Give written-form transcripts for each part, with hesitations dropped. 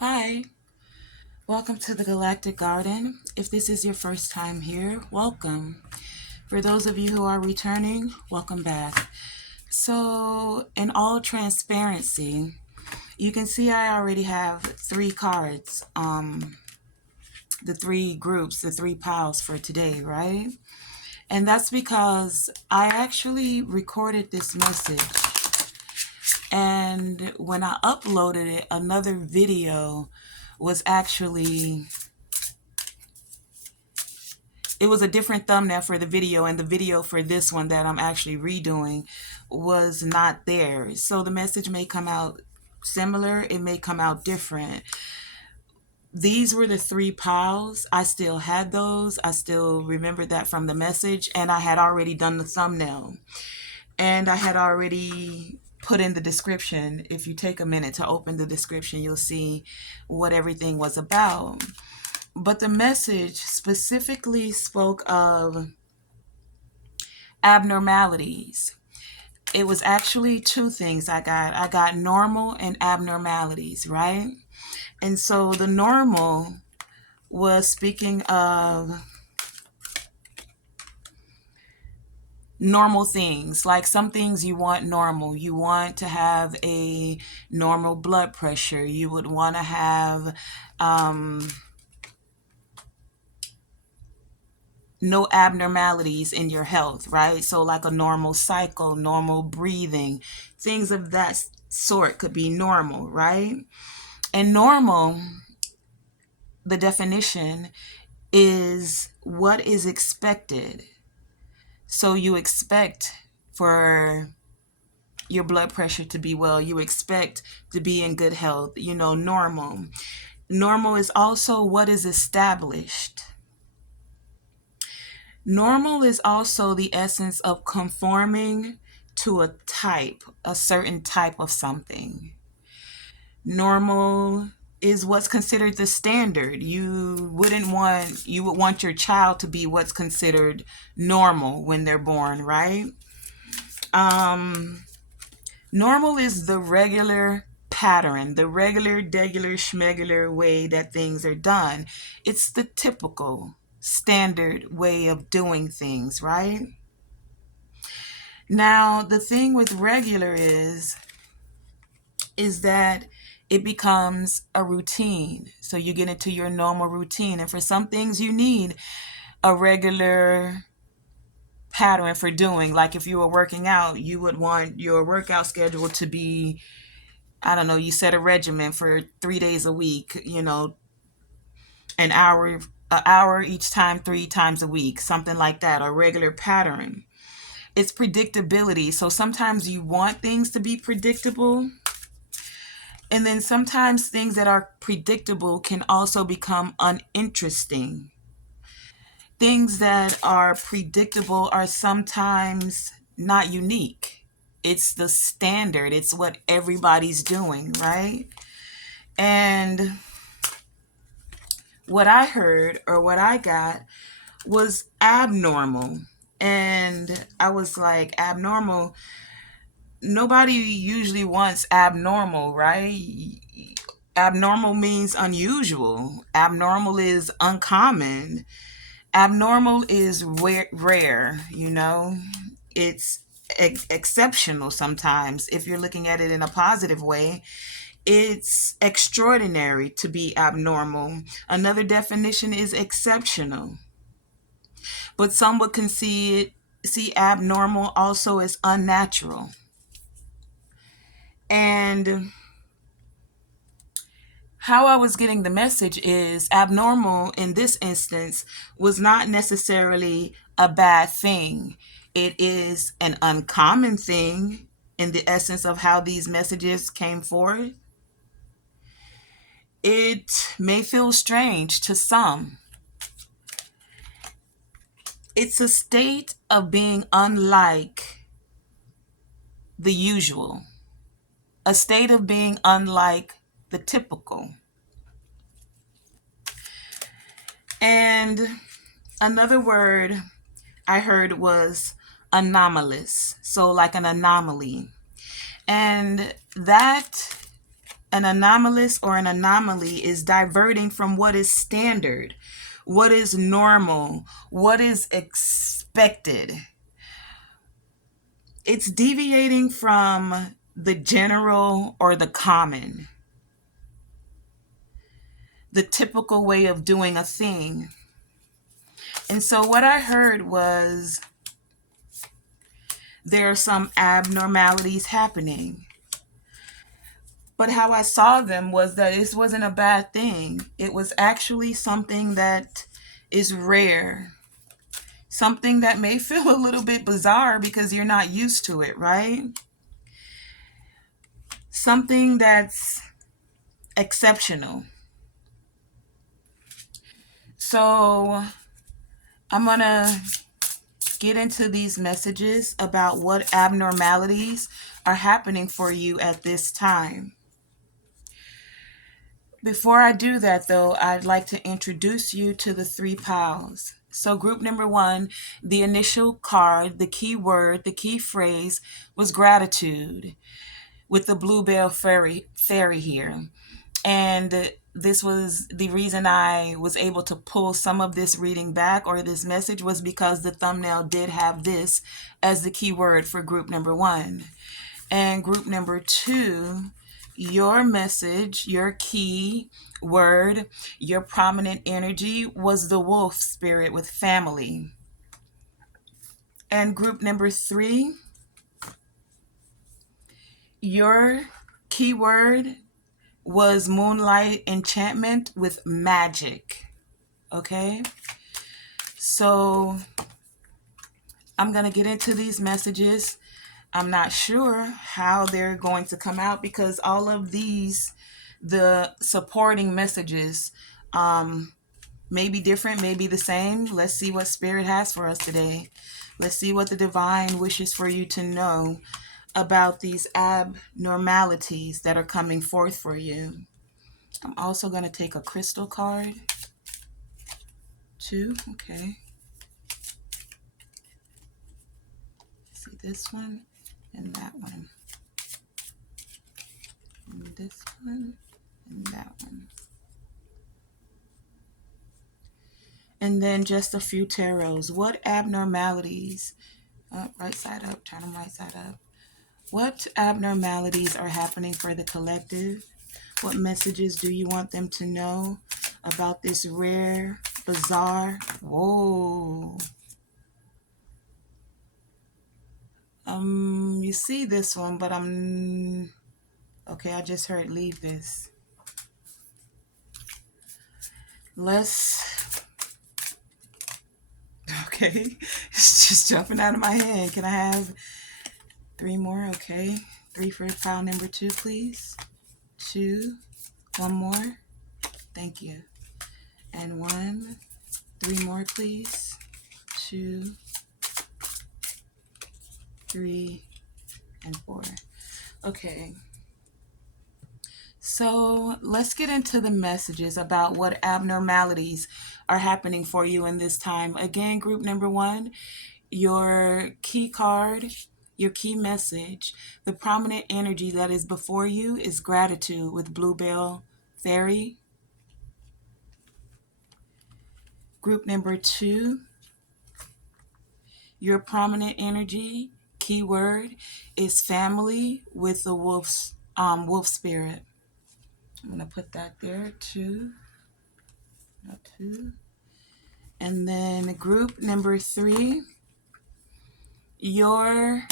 Hi, welcome to the Galactic Garden. If this is your first time here, welcome. For those of you who are returning, welcome back. So, in all transparency, you can see I already have 3 cards, the 3 groups, the 3 piles for today, right? And that's because I actually recorded this message. And when I uploaded it, another video was actually, it was a different thumbnail for the video, and the video for this one that I'm actually redoing was not there. So the message may come out similar, it may come out different. These were the 3 piles. I still had those. I still remembered that from the message, and I had already done the thumbnail. And I had already put in the description. If you take a minute to open the description, you'll see what everything was about. But the message specifically spoke of abnormalities. It was actually 2 things I got. I got normal and abnormalities, right? And so the normal was speaking of normal things, like some things you want normal. You want to have a normal blood pressure. You would want to have no abnormalities in your health, right? So like a normal cycle, normal breathing, things of that sort could be normal, right? And normal, the definition is what is expected. So you expect for your blood pressure to be well, you expect to be in good health, normal. Normal is also what is established. Normal is also the essence of conforming to a certain type of something. Normal is what's considered the standard. You would want your child to be what's considered normal when they're born, right? Normal is the regular pattern, the regular, degular, schmegular way that things are done. It's the typical, standard way of doing things, right? Now, the thing with regular is that it becomes a routine. So you get into your normal routine. And for some things, you need a regular pattern for doing. Like if you were working out, you would want your workout schedule to be, I don't know, you set a regimen for 3 days a week, an hour each time, 3 times a week, something like that, a regular pattern. It's predictability. So sometimes you want things to be predictable. And then sometimes things that are predictable can also become uninteresting. Things that are predictable are sometimes not unique. It's the standard. It's what everybody's doing, right? And what I heard or what I got was abnormal. And I was like, abnormal? Nobody usually wants abnormal, right? Abnormal means unusual. Abnormal is uncommon. Abnormal is rare, It's exceptional sometimes. If you're looking at it in a positive way, it's extraordinary to be abnormal. Another definition is exceptional. But some would see abnormal also as unnatural. And how I was getting the message is abnormal in this instance was not necessarily a bad thing. It is an uncommon thing in the essence of how these messages came forth. It may feel strange to some. It's a state of being unlike the usual, a state of being unlike the typical. And another word I heard was anomalous. So like an anomaly. And that An anomalous or an anomaly is diverting from what is standard, what is normal, what is expected. It's deviating from the general or the common, the typical way of doing a thing. And so what I heard was there are some abnormalities happening. But how I saw them was that this wasn't a bad thing. It was actually something that is rare. Something that may feel a little bit bizarre because you're not used to it, right? Something that's exceptional. So I'm going to get into these messages about what abnormalities are happening for you at this time. Before I do that, though, I'd like to introduce you to the three pals. So group number one, the initial card, the key word, the key phrase was gratitude with the bluebell fairy here. And this was the reason I was able to pull some of this reading back or this message was because the thumbnail did have this as the key word for group number one. And group number two, your message, your key word, your prominent energy was the wolf spirit with family. And group number three, your key word was moonlight enchantment with magic. Okay? So I'm going to get into these messages. I'm not sure how they're going to come out because all of these, the supporting messages, may be different, may be the same. Let's see what Spirit has for us today. Let's see what the divine wishes for you to know about these abnormalities that are coming forth for you. I'm also going to take a crystal card. Two, okay. See this one and that one. And this one and that one. And then just a few tarots. What abnormalities, right side up, turn them right side up. What abnormalities are happening for the collective? What messages do you want them to know about this rare, bizarre, whoa. You see this one, but okay, I just heard leave this. Okay, it's just jumping out of my head. Can I have three more? Okay, three for pile number two, please. Two, one more. Thank you. And one, three more, please. Two, three, and four. Okay. So let's get into the messages about what abnormalities are happening for you in this time. Again, group number one, your key card, your key message, the prominent energy that is before you is gratitude with Bluebell Fairy. Group number two, your prominent energy, keyword, is family with the wolf spirit. I'm going to put that there, two. And then group number three, your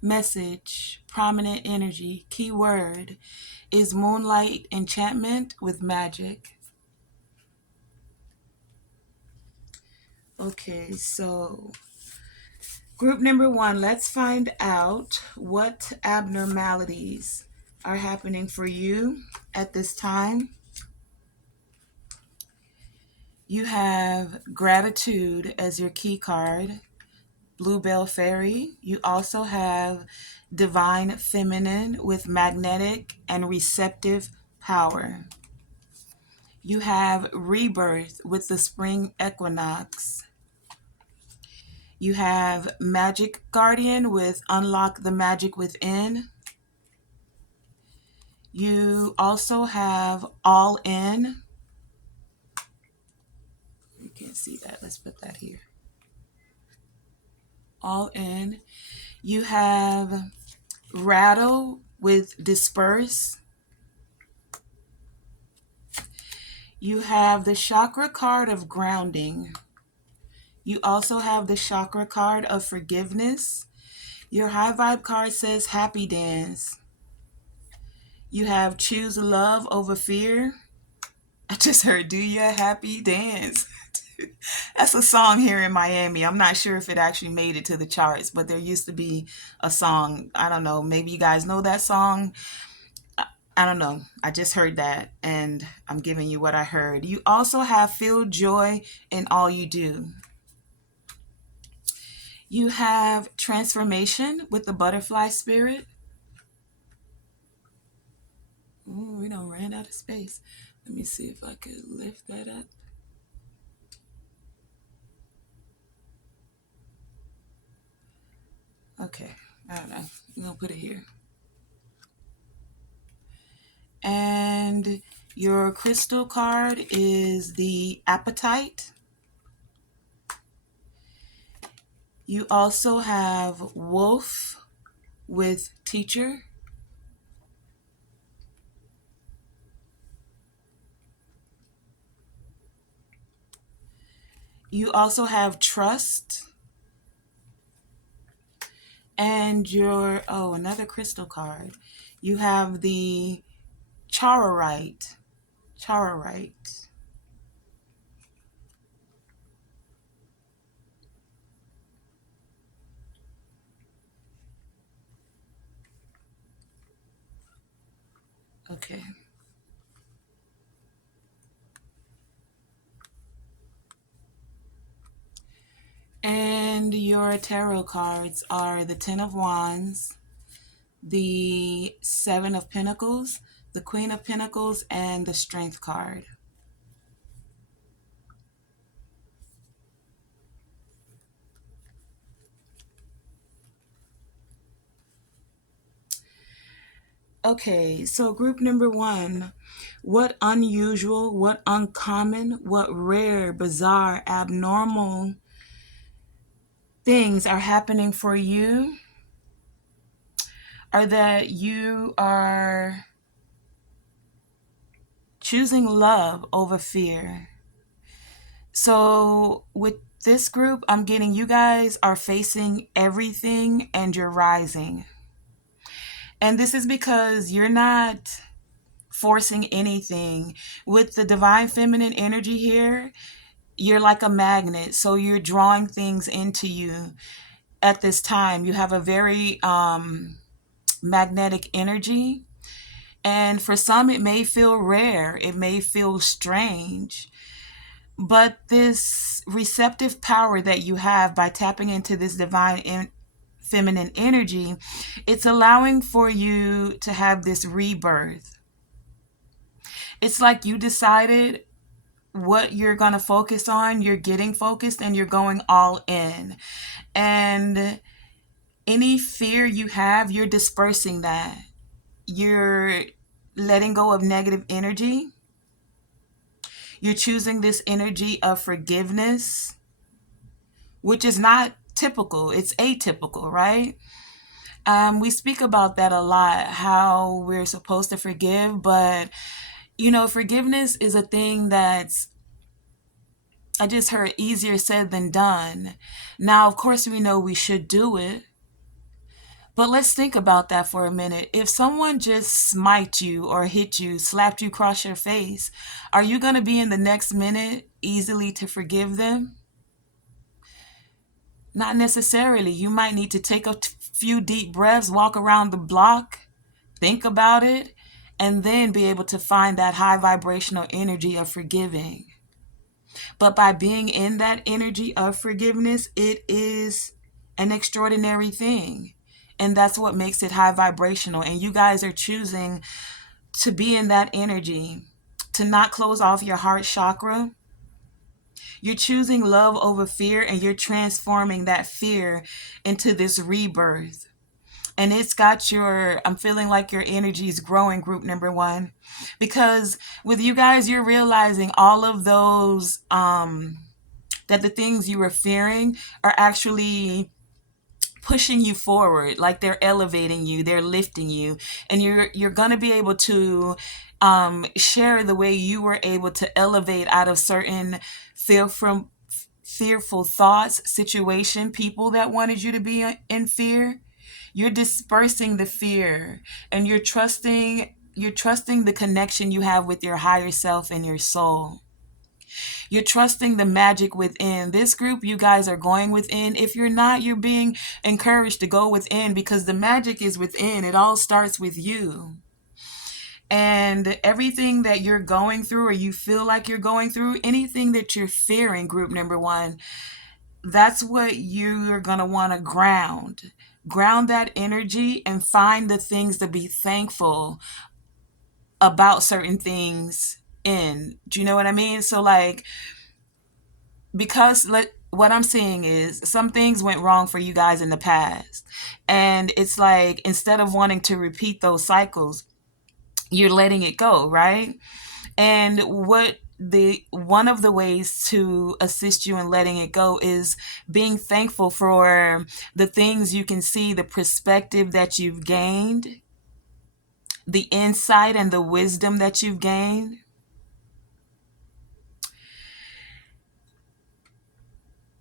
message, prominent energy, keyword, is moonlight enchantment with magic. Okay, so group number one, let's find out what abnormalities are happening for you at this time. You have gratitude as your key card, Bluebell Fairy. You also have divine feminine with magnetic and receptive power. You have rebirth with the spring equinox. You have magic guardian with unlock the magic within. You also have all in. You can't see that. Let's put that here. All in. You have rattle with disperse. You have the chakra card of grounding. You also have the chakra card of forgiveness. Your high vibe card says happy dance. You have choose love over fear. I just heard do your happy dance. That's a song here in Miami. I'm not sure if it actually made it to the charts, but there used to be a song. I don't know. Maybe you guys know that song. I don't know. I just heard that and I'm giving you what I heard. You also have feel joy in all you do. You have transformation with the butterfly spirit. Ooh, we don't ran out of space. Let me see if I could lift that up. Okay, I don't know. I'm gonna put it here. And your crystal card is the appetite. You also have wolf with teacher. You also have trust. And your, oh, another crystal card. You have the charorite. Charorite. Okay. And your tarot cards are the Ten of Wands, the Seven of Pentacles, the Queen of Pentacles, and the Strength card. Okay, so group number one, what unusual, what uncommon, what rare, bizarre, abnormal things are happening for you are that you are choosing love over fear. So with this group, I'm getting you guys are facing everything and you're rising. And this is because you're not forcing anything. With the divine feminine energy here, you're like a magnet. So you're drawing things into you at this time. You have a very magnetic energy. And for some, it may feel rare. It may feel strange. But this receptive power that you have by tapping into this divine feminine energy, it's allowing for you to have this rebirth. It's like you decided what you're going to focus on, you're getting focused and you're going all in. And any fear you have, you're dispersing that. You're letting go of negative energy. You're choosing this energy of forgiveness, which is not typical. It's atypical, right? We speak about that a lot, how we're supposed to forgive, but forgiveness is a thing that's, I just heard, easier said than done. Now, of course, we know we should do it, but let's think about that for a minute. If someone just smite you or hit you, slapped you across your face, are you going to be in the next minute easily to forgive them? Not necessarily. You might need to take a few deep breaths, walk around the block, think about it, and then be able to find that high vibrational energy of forgiving. But by being in that energy of forgiveness, it is an extraordinary thing. And that's what makes it high vibrational. And you guys are choosing to be in that energy, to not close off your heart chakra. You're choosing love over fear, and you're transforming that fear into this rebirth. And it's got your, I'm feeling like your energy is growing, group number one, because with you guys, you're realizing all of those, that the things you were fearing are actually pushing you forward, like they're elevating you, they're lifting you, and you're going to be able to share the way you were able to elevate out of certain fearful fearful thoughts, situation, people that wanted you to be in fear. You're dispersing the fear, and you're trusting the connection you have with your higher self and your soul. You're trusting the magic within. This group, you guys are going within. If you're not, you're being encouraged to go within, because the magic is within. It all starts with you. And everything that you're going through, or you feel like you're going through, anything that you're fearing, group number one, that's what you're going to want to ground. Ground that energy and find the things to be thankful about certain things in. Do you know what I mean? So, like, because what I'm seeing is some things went wrong for you guys in the past. And it's like, instead of wanting to repeat those cycles, you're letting it go, right? And what the one of the ways to assist you in letting it go is being thankful for the things you can see, the perspective that you've gained, the insight and the wisdom that you've gained.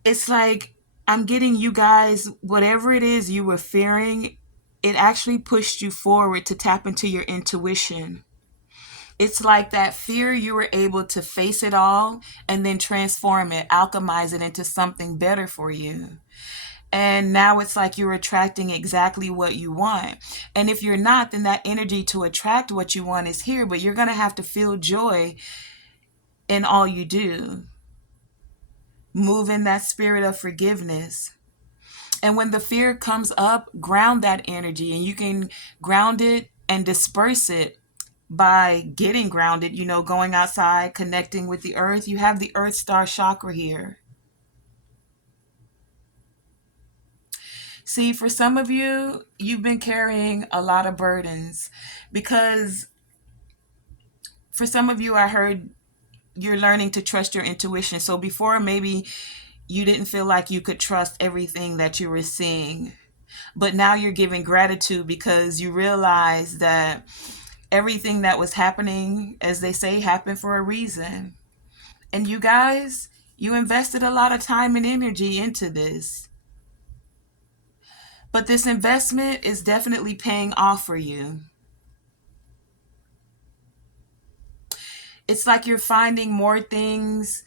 It's like, I'm getting you guys, whatever it is you were fearing, it actually pushed you forward to tap into your intuition. It's like that fear, you were able to face it all and then transform it, alchemize it into something better for you. And now it's like you're attracting exactly what you want. And if you're not, then that energy to attract what you want is here, but you're going to have to feel joy in all you do. Move in that spirit of forgiveness. And when the fear comes up, ground that energy, and you can ground it and disperse it by getting grounded, going outside, connecting with the earth. You have the earth star chakra here. See, for some of you, you've been carrying a lot of burdens, because for some of you, I heard you're learning to trust your intuition. So before, maybe you didn't feel like you could trust everything that you were seeing. But now you're giving gratitude because you realize that everything that was happening, as they say, happened for a reason. And you guys, you invested a lot of time and energy into this. But this investment is definitely paying off for you. It's like you're finding more things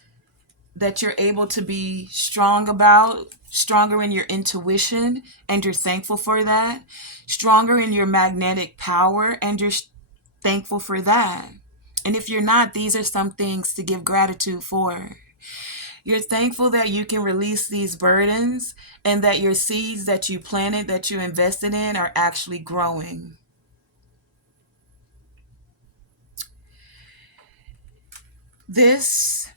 that you're able to be strong about, stronger in your intuition, and you're thankful for that, stronger in your magnetic power, and you're thankful for that. And if you're not, these are some things to give gratitude for. You're thankful that you can release these burdens, and that your seeds that you planted, that you invested in, are actually growing. This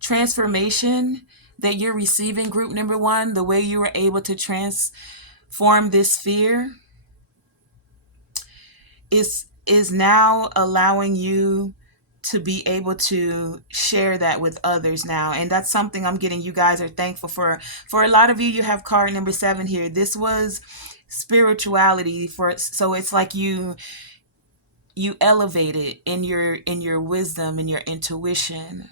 transformation that you're receiving, group number one, the way you were able to transform this fear, is now allowing you to be able to share that with others now. And that's something I'm getting you guys are thankful for. For a lot of you, you have card number 7 here. This was spirituality, so it's like you elevated in your wisdom and your intuition.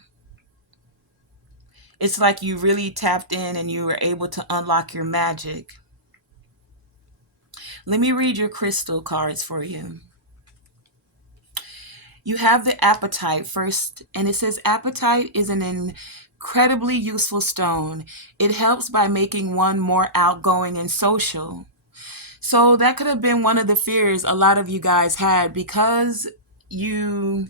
It's like you really tapped in and you were able to unlock your magic. Let me read your crystal cards for you. You have the apatite first, and it says apatite is an incredibly useful stone. It helps by making one more outgoing and social. So that could have been one of the fears a lot of you guys had, because you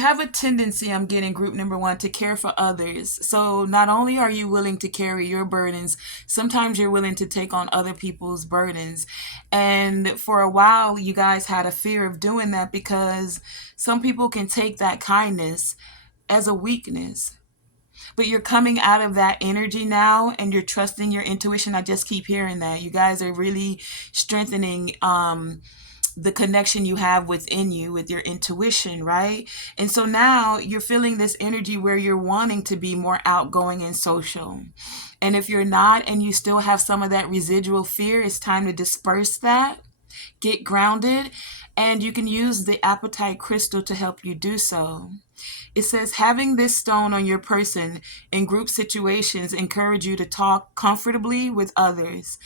have a tendency, I'm getting group number one, to care for others. So not only are you willing to carry your burdens, sometimes you're willing to take on other people's burdens. And for a while, you guys had a fear of doing that, because some people can take that kindness as a weakness. But you're coming out of that energy now and you're trusting your intuition. I just keep hearing that. You guys are really strengthening the connection you have within you with your intuition, right? And so now you're feeling this energy where you're wanting to be more outgoing and social. And if you're not and you still have some of that residual fear, it's time to disperse that, get grounded, and you can use the apatite crystal to help you do so. It says having this stone on your person in group situations encourage you to talk comfortably with others,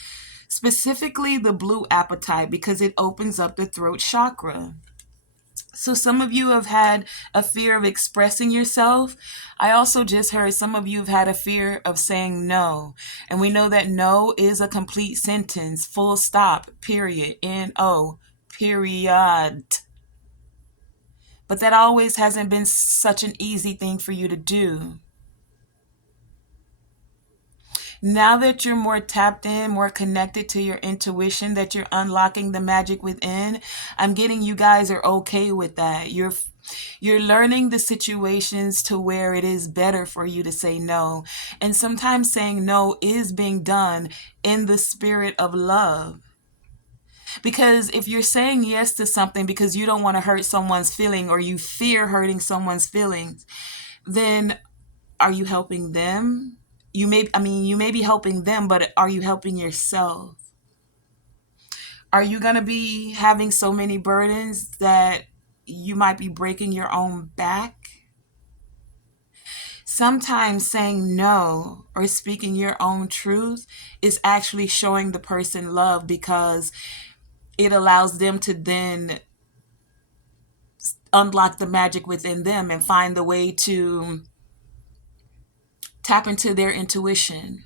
specifically the blue apatite because it opens up the throat chakra. So some of you have had a fear of expressing yourself. I also just heard some of you have had a fear of saying no. And we know that no is a complete sentence, full stop, period, N-O, period. But that always hasn't been such an easy thing for you to do. Now that you're more tapped in, more connected to your intuition, that you're unlocking the magic within, I'm getting you guys are okay with that. You're learning the situations to where it is better for you to say no. And sometimes saying no is being done in the spirit of love. Because if you're saying yes to something because you don't want to hurt someone's feeling or you fear hurting someone's feelings, then are you helping them? You may be helping them, but are you helping yourself? Are you going to be having so many burdens that you might be breaking your own back? Sometimes saying no or speaking your own truth is actually showing the person love because it allows them to then unlock the magic within them and find the way to tap into their intuition.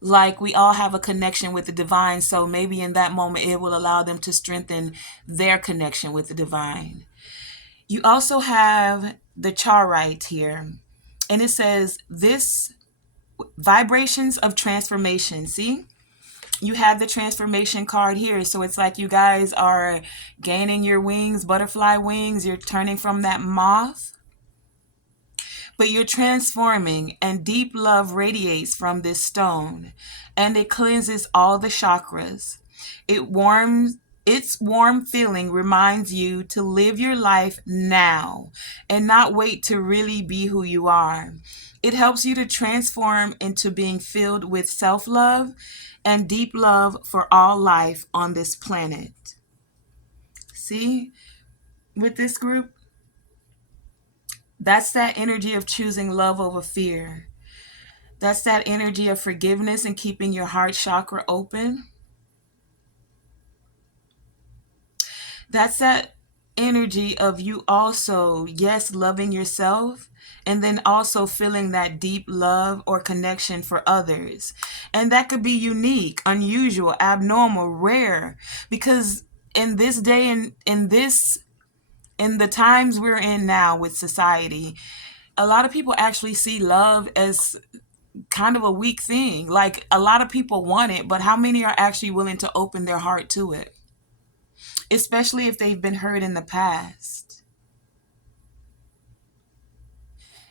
Like we all have a connection with the divine, so maybe in that moment it will allow them to strengthen their connection with the divine. You also have the charite here, and it says this vibrations of transformation. See, you have the transformation card here, so it's like you guys are gaining your wings, butterfly wings. You're turning from that moth, but you're transforming, and deep love radiates from this stone, and it cleanses all the chakras. It warms its warm feeling reminds you to live your life now and not wait to really be who you are. It helps you to transform into being filled with self-love and deep love for all life on this planet. See, with this group, that's that energy of choosing love over fear. That's that energy of forgiveness and keeping your heart chakra open. That's that energy of you also, yes, loving yourself, and then also feeling that deep love or connection for others. And that could be unique, unusual, abnormal, rare, because in this day and in the times we're in now with society, a lot of people actually see love as kind of a weak thing. Like a lot of people want it, but how many are actually willing to open their heart to it? Especially if they've been hurt in the past.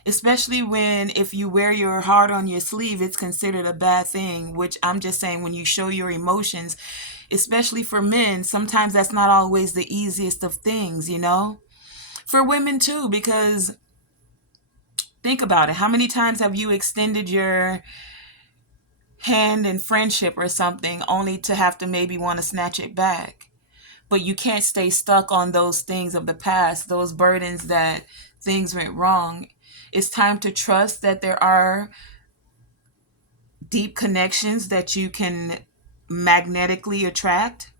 Especially when if you wear your heart on your sleeve, it's considered a bad thing, which I'm just saying when you show your emotions, especially for men, sometimes that's not always the easiest of things, you know? For women too, because think about it. How many times have you extended your hand in friendship or something only to have to maybe want to snatch it back? But you can't stay stuck on those things of the past, those burdens that things went wrong. It's time to trust that there are deep connections that you can magnetically attract,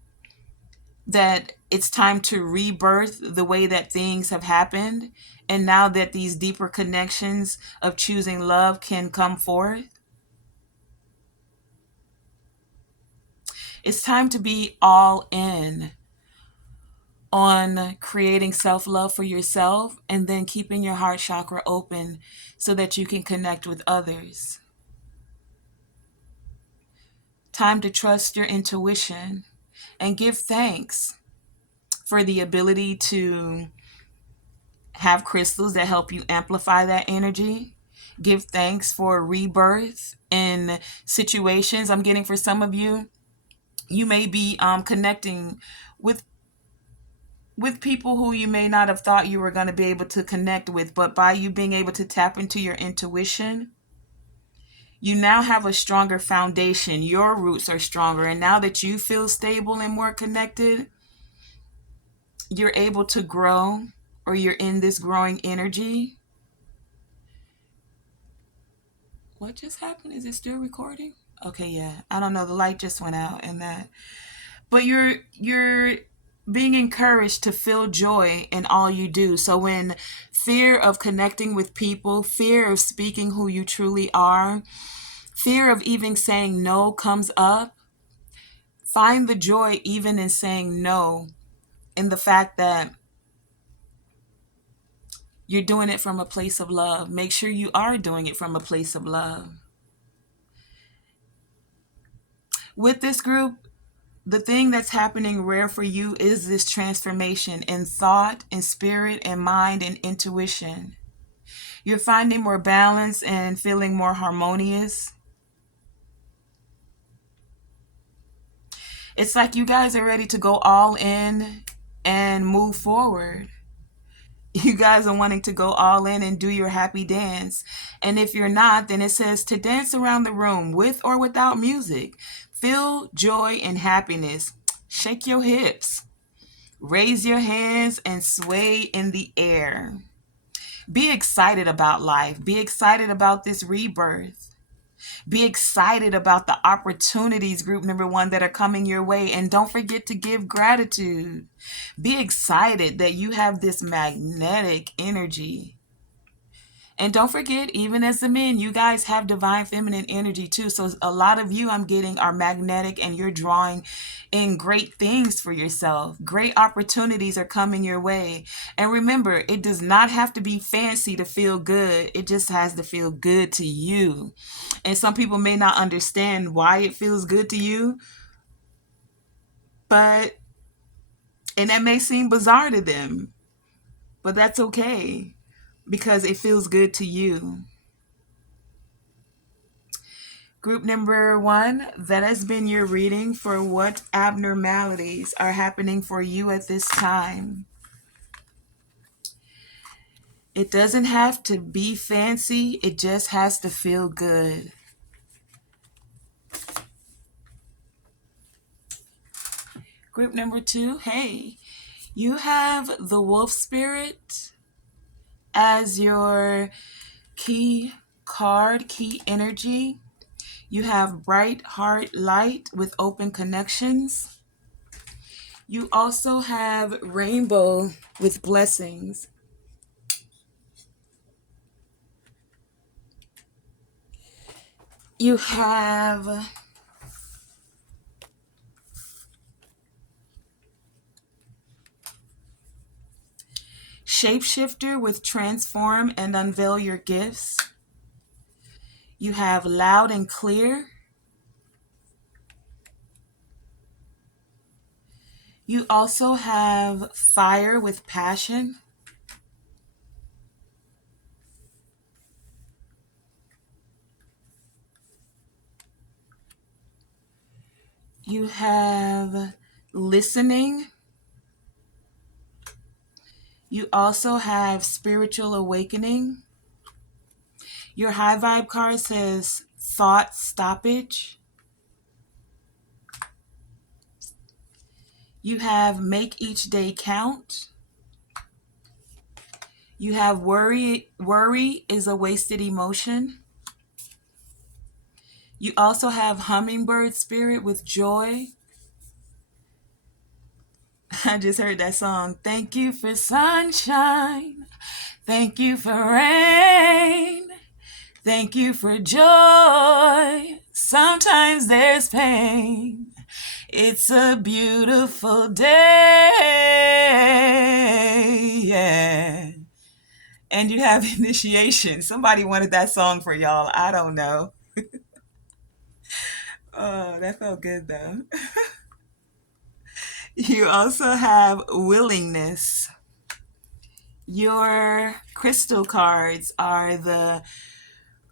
that it's time to rebirth the way that things have happened. And now that these deeper connections of choosing love can come forth, it's time to be all in on creating self-love for yourself and then keeping your heart chakra open so that you can connect with others. Time to trust your intuition and give thanks for the ability to have crystals that help you amplify that energy. Give thanks for rebirth in situations. I'm getting for some of you, you may be connecting with people who you may not have thought you were going to be able to connect with, but by you being able to tap into your intuition, you now have a stronger foundation. Your roots are stronger, and now that you feel stable and more connected, you're able to grow, or you're in this growing energy. What just happened? Is it still recording? Okay, yeah. I don't know. The light just went out and that. But you're being encouraged to feel joy in all you do. So when fear of connecting with people, fear of speaking who you truly are, fear of even saying no comes up, find the joy even in saying no, in the fact that you're doing it from a place of love. Make sure you are doing it from a place of love. With this group, the thing that's happening rare for you is this transformation in thought, in spirit, and mind, and intuition. You're finding more balance and feeling more harmonious. It's like you guys are ready to go all in and move forward. You guys are wanting to go all in and do your happy dance. And if you're not, then it says to dance around the room with or without music. Feel joy and happiness. Shake your hips. Raise your hands and sway in the air. Be excited about life. Be excited about this rebirth. Be excited about the opportunities, group number one, that are coming your way. And don't forget to give gratitude. Be excited that you have this magnetic energy. And don't forget, even as the men, you guys have divine feminine energy too. So a lot of you, I'm getting, are magnetic, and you're drawing in great things for yourself. Great opportunities are coming your way. And remember, it does not have to be fancy to feel good. It just has to feel good to you. And some people may not understand why it feels good to you, but, and that may seem bizarre to them, but that's okay because it feels good to you. Group number one, that has been your reading for what abnormalities are happening for you at this time. It doesn't have to be fancy, it just has to feel good. Group number two, hey, you have the wolf spirit as your key card, key energy. You have bright heart light with open connections. You also have rainbow with blessings. You have shapeshifter with transform and unveil your gifts. You have loud and clear. You also have fire with passion. You have listening. You also have spiritual awakening. Your high vibe card says thought stoppage. You have make each day count. You have worry. Worry is a wasted emotion. You also have hummingbird spirit with joy. I just heard that song. Thank you for sunshine. Thank you for rain. Thank you for joy. Sometimes there's pain. It's a beautiful day. Yeah. And you have initiation. Somebody wanted that song for y'all. I don't know. Oh, that felt good though. You also have willingness. Your crystal cards are the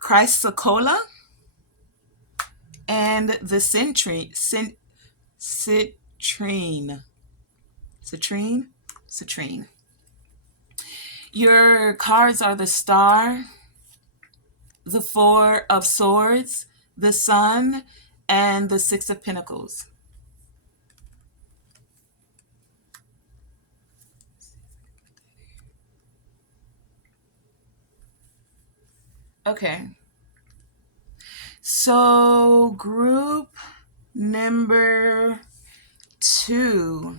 Chrysocolla, and the citrine. Citrine? Citrine. Your cards are the Star, the Four of Swords, the Sun, and the Six of Pentacles. Okay. So, group number 2.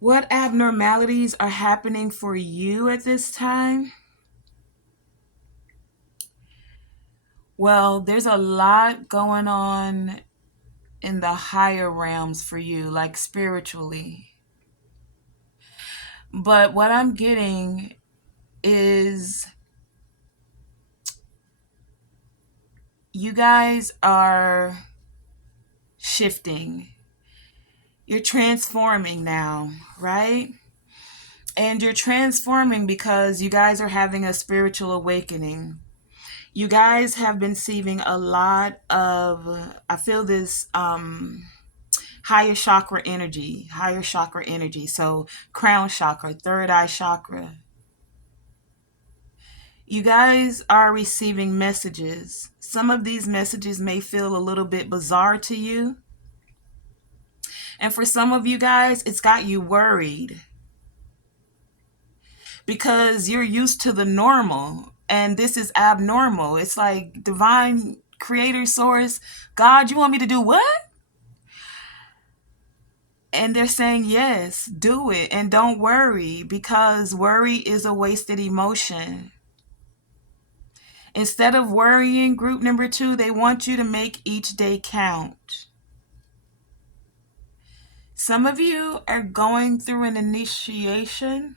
What abnormalities are happening for you at this time? Well, there's a lot going on in the higher realms for you, like spiritually. But what I'm getting is you guys are shifting. You're transforming now, right? And you're transforming because you guys are having a spiritual awakening. You guys have been receiving a lot of, I feel this higher chakra energy. So crown chakra, third eye chakra. You guys are receiving messages. Some of these messages may feel a little bit bizarre to you. And for some of you guys, it's got you worried because you're used to the normal and this is abnormal. It's like divine creator source, God, you want me to do what? And they're saying, yes, do it. And don't worry, because worry is a wasted emotion. Instead of worrying, group number 2, they want you to make each day count. Some of you are going through an initiation.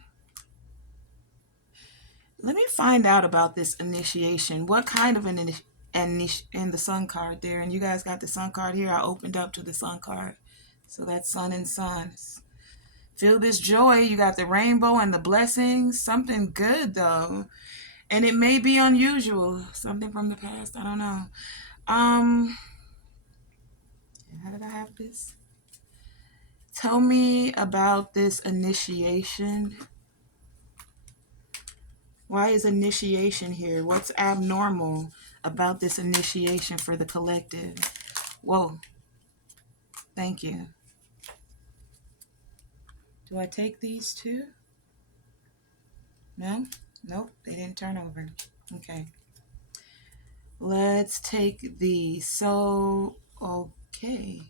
Let me find out about this initiation. What kind of an in the sun card there? And you guys got the sun card here. I opened up to the sun card. So that's sun and sun. Feel this joy. You got the rainbow and the blessings. Something good though. And it may be unusual. Something from the past. I don't know. How did I have this? Tell me about this initiation. Why is initiation here? What's abnormal about this initiation for the collective? Whoa. Thank you. Do I take these two? No? Nope, they didn't turn over. Okay. Let's take these. So, okay.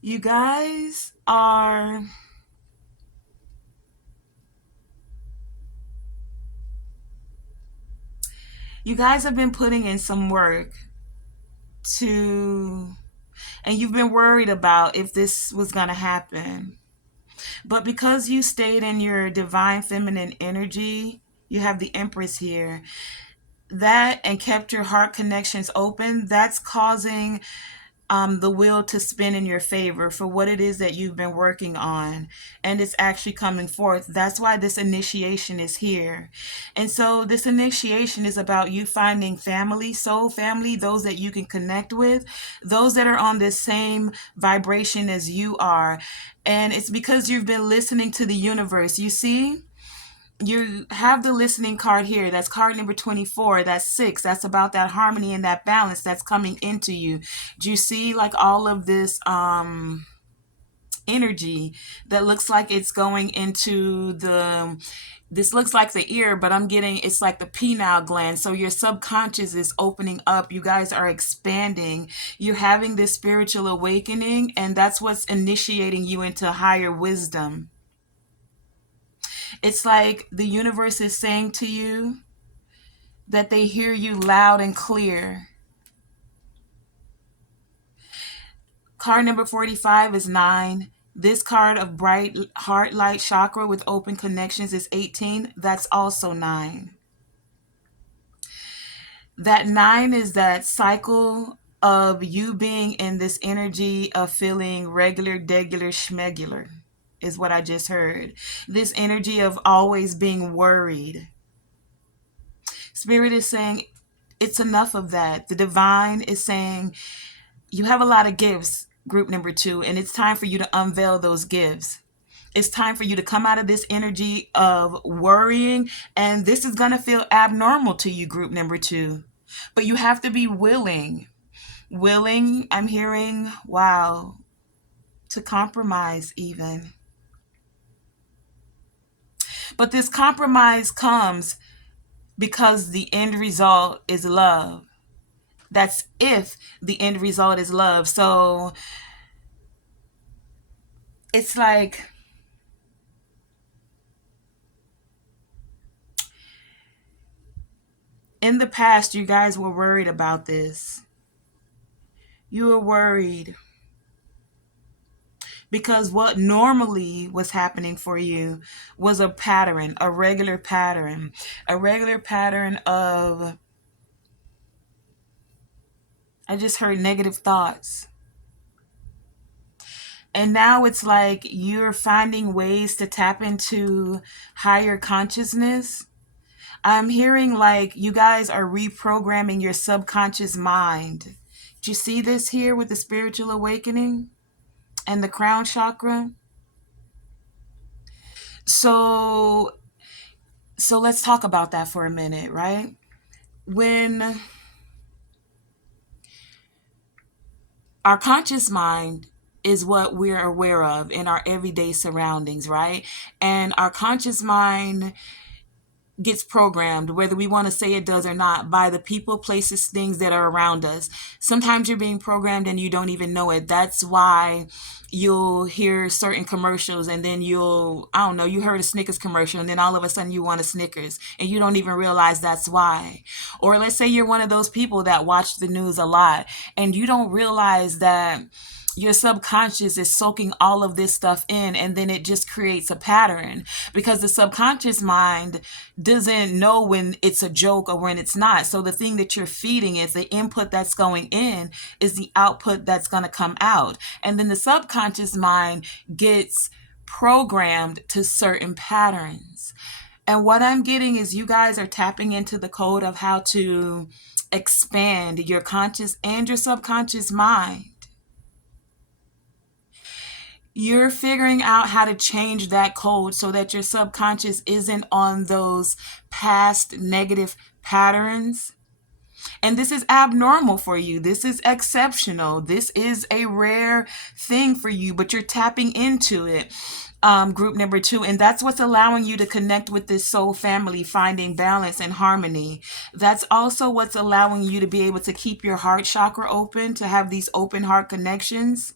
You guys are... You guys have been putting in some work to... And you've been worried about if this was going to happen. But because you stayed in your divine feminine energy, you have the Empress here, that and kept your heart connections open, that's causing the wheel to spin in your favor for what it is that you've been working on, and it's actually coming forth. That's why this initiation is here. And so this initiation is about you finding family, soul family, those that you can connect with, those that are on this same vibration as you are. And it's because you've been listening to the universe. You see, you have the listening card here. That's card number 24. That's 6. That's about that harmony and that balance that's coming into you. Do you see like all of this energy that looks like it's going into the... This looks like the ear, but I'm getting it's like the pineal gland. So your subconscious is opening up. You guys are expanding. You're having this spiritual awakening, and that's what's initiating you into higher wisdom. It's like the universe is saying to you that they hear you loud and clear. Card number 45 is 9. This card of bright heart light chakra with open connections is 18. That's also 9. That 9 is that cycle of you being in this energy of feeling regular, degular, schmegular, is what I just heard. This energy of always being worried. Spirit is saying it's enough of that. The divine is saying you have a lot of gifts, group number 2, and it's time for you to unveil those gifts. It's time for you to come out of this energy of worrying, and this is going to feel abnormal to you, group number 2. But you have to be willing. Willing, I'm hearing, wow, to compromise even. But this compromise comes because the end result is love. That's if the end result is love. So it's like in the past, you guys were worried about this. You were worried because what normally was happening for you was a pattern, a regular pattern of, I just heard negative thoughts. And now it's like you're finding ways to tap into higher consciousness. I'm hearing like you guys are reprogramming your subconscious mind. Do you see this here with the spiritual awakening and the crown chakra? So let's talk about that for a minute, right? When our conscious mind is what we're aware of in our everyday surroundings, right? And our conscious mind gets programmed, whether we want to say it does or not, by the people, places, things that are around us. Sometimes you're being programmed and you don't even know it. That's why you'll hear certain commercials and then I don't know, you heard a Snickers commercial and then all of a sudden you want a Snickers and you don't even realize that's why. Or let's say you're one of those people that watch the news a lot and you don't realize that your subconscious is soaking all of this stuff in, and then it just creates a pattern because the subconscious mind doesn't know when it's a joke or when it's not. So the thing that you're feeding is the input that's going in is the output that's going to come out. And then the subconscious mind gets programmed to certain patterns. And what I'm getting is you guys are tapping into the code of how to expand your conscious and your subconscious mind. You're figuring out how to change that code so that your subconscious isn't on those past negative patterns. And this is abnormal for you. This is exceptional. This is a rare thing for you, but you're tapping into it, group number 2. And that's what's allowing you to connect with this soul family, finding balance and harmony. That's also what's allowing you to be able to keep your heart chakra open, to have these open heart connections.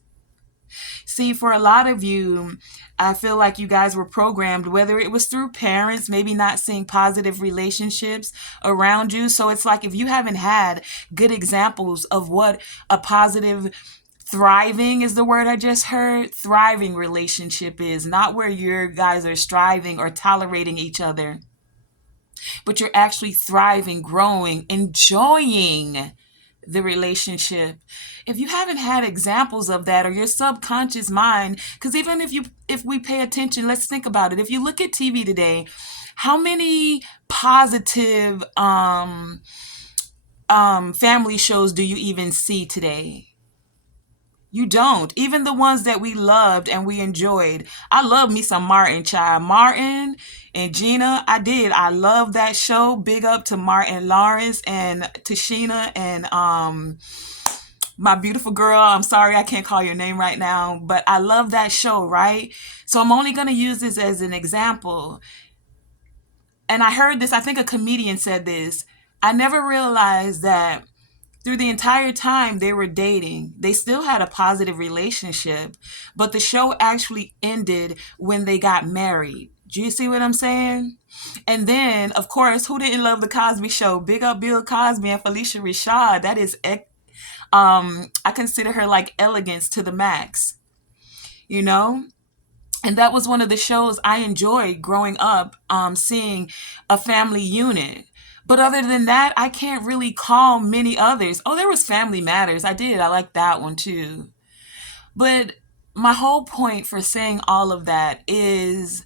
See, for a lot of you, I feel like you guys were programmed, whether it was through parents, maybe not seeing positive relationships around you. So it's like if you haven't had good examples of what a positive, thriving is the word I just heard, thriving relationship is, not where you guys are striving or tolerating each other, but you're actually thriving, growing, enjoying the relationship. If you haven't had examples of that, or your subconscious mind, because even if we pay attention, let's think about it. If you look at TV today, how many positive family shows do you even see today? You don't. Even the ones that we loved and we enjoyed. I love me some Martin, child. Martin and Gina, I did. I love that show. Big up to Martin Lawrence and Tashina and my beautiful girl. I'm sorry I can't call your name right now, but I love that show, right? So I'm only going to use this as an example. And I heard this, I think a comedian said this. I never realized that through the entire time they were dating, they still had a positive relationship, but the show actually ended when they got married. Do you see what I'm saying? And then, of course, who didn't love the Cosby Show? Big up Bill Cosby and Felicia Rashad. That is, I consider her like elegance to the max, you know? And that was one of the shows I enjoyed growing up, seeing a family unit. But other than that, I can't really call many others. Oh, there was Family Matters. I did. I like that one too. But my whole point for saying all of that is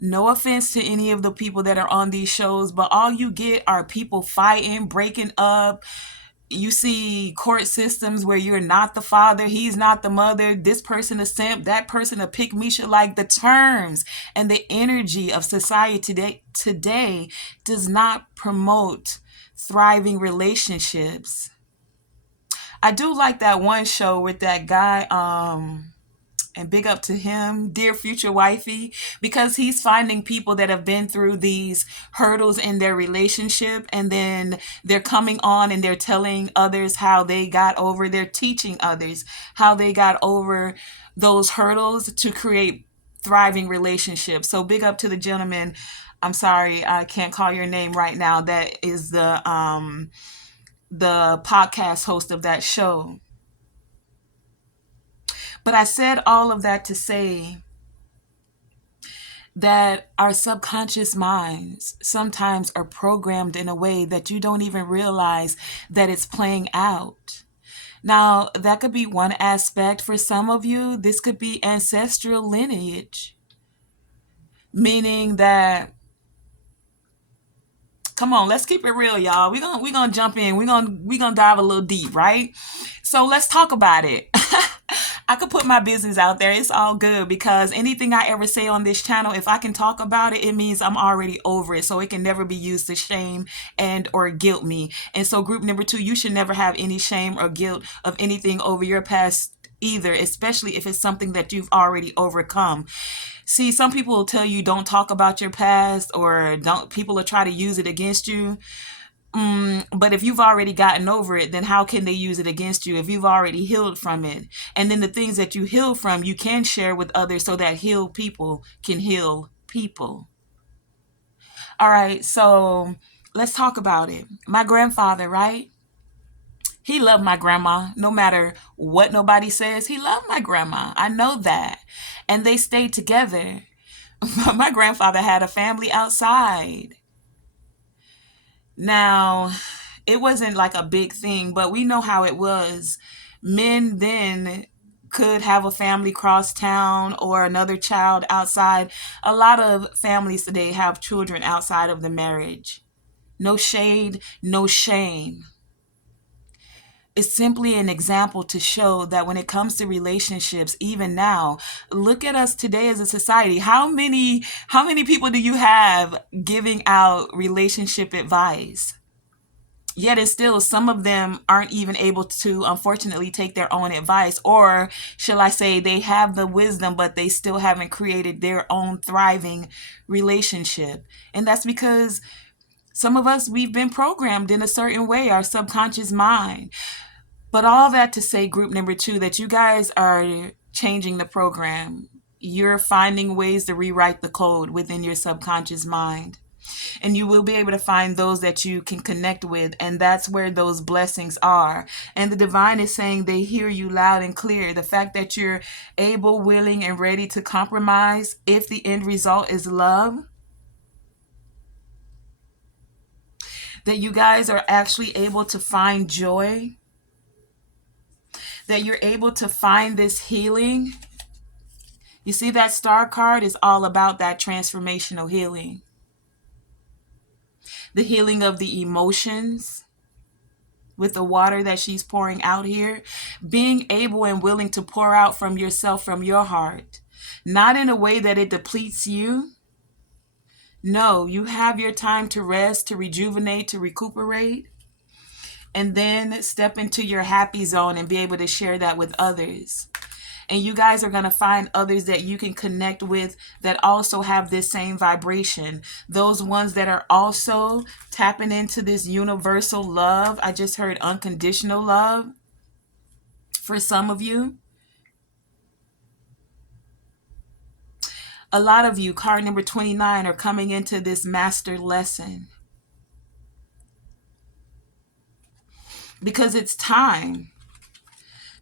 no offense to any of the people that are on these shows, but all you get are people fighting, breaking up. You see court systems where you're not the father, he's not the mother, this person a simp, that person a pick me. Like, the terms and the energy of society today does not promote thriving relationships. I do like that one show with that guy, and big up to him, dear future wifey, because he's finding people that have been through these hurdles in their relationship, and then they're coming on and they're telling others how they got over, they're teaching others how they got over those hurdles to create thriving relationships. So big up to the gentleman. I'm sorry, I can't call your name right now. That is the podcast host of that show. But I said all of that to say that our subconscious minds sometimes are programmed in a way that you don't even realize that it's playing out. Now, that could be one aspect. For some of you, this could be ancestral lineage, meaning that, come on, let's keep it real, y'all. We're gonna jump in. We're gonna dive a little deep, right? So let's talk about it. I could put my business out there. It's all good, because anything I ever say on this channel, if I can talk about it, it means I'm already over it. So it can never be used to shame and or guilt me. And so group number 2, you should never have any shame or guilt of anything over your past either, especially if it's something that you've already overcome. See, some people will tell you don't talk about your past, or don't, people will try to use it against you. But if you've already gotten over it, then how can they use it against you if you've already healed from it? And then the things that you heal from, you can share with others so that healed people can heal people. All right, so let's talk about it. My grandfather, right? He loved my grandma. No matter what nobody says, he loved my grandma. I know that. And they stayed together. But my grandfather had a family outside. Now, it wasn't like a big thing, but we know how it was. Men then could have a family cross town or another child outside. A lot of families today have children outside of the marriage. No shade, no shame. It's simply an example to show that when it comes to relationships, even now, look at us today as a society. How many people do you have giving out relationship advice? Yet and still, some of them aren't even able to, unfortunately, take their own advice. Or shall I say, they have the wisdom, but they still haven't created their own thriving relationship. And that's because some of us, we've been programmed in a certain way, our subconscious mind. But all that to say, group number 2, that you guys are changing the program. You're finding ways to rewrite the code within your subconscious mind. And you will be able to find those that you can connect with. And that's where those blessings are. And the divine is saying they hear you loud and clear. The fact that you're able, willing, and ready to compromise if the end result is love. That you guys are actually able to find joy. That you're able to find this healing. You see, that star card is all about that transformational healing. The healing of the emotions with the water that she's pouring out here. Being able and willing to pour out from yourself, from your heart. Not in a way that it depletes you. No, you have your time to rest, to rejuvenate, to recuperate. And then step into your happy zone and be able to share that with others. And you guys are going to find others that you can connect with that also have this same vibration. Those ones that are also tapping into this universal love. I just heard unconditional love for some of you. A lot of you, card number 29, are coming into this master lesson. Because it's time.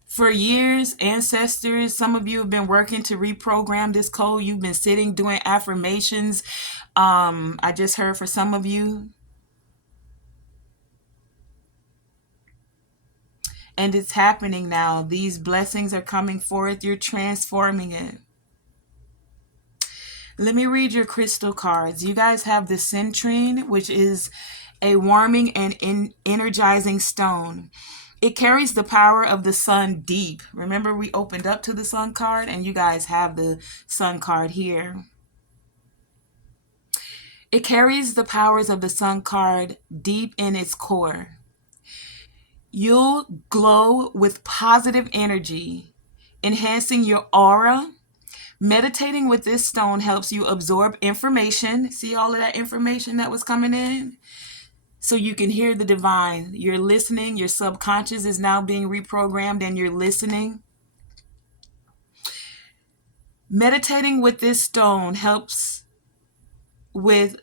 For years, ancestors, some of you have been working to reprogram this code. You've been sitting doing affirmations. I just heard for some of you, And it's happening now. These blessings are coming forth. You're transforming it. Let me read your crystal cards. You guys have the citrine, which is a warming and energizing stone. It carries the power of the sun deep. Remember, we opened up to the sun card, and you guys have the sun card here. It carries the powers of the sun card deep in its core. You'll glow with positive energy, enhancing your aura. Meditating with this stone helps you absorb information. See all of that information that was coming in? So you can hear the divine. You're listening. Your subconscious is now being reprogrammed and you're listening. Meditating with this stone helps with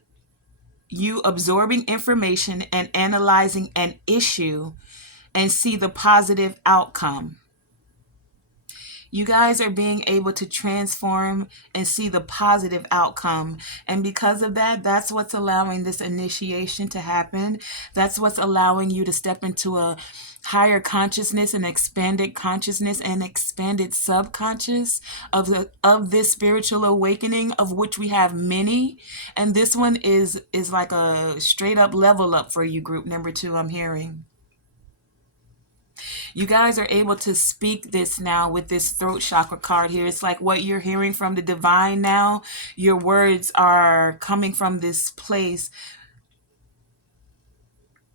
you absorbing information and analyzing an issue and see the positive outcome. You guys are being able to transform and see the positive outcome. And because of that, that's what's allowing this initiation to happen. That's what's allowing you to step into a higher consciousness and expanded consciousness and expanded subconscious of this spiritual awakening, of which we have many. And this one is like a straight up level up for you, group number 2, I'm hearing. You guys are able to speak this now with this throat chakra card here. It's like what you're hearing from the divine now. Your words are coming from this place,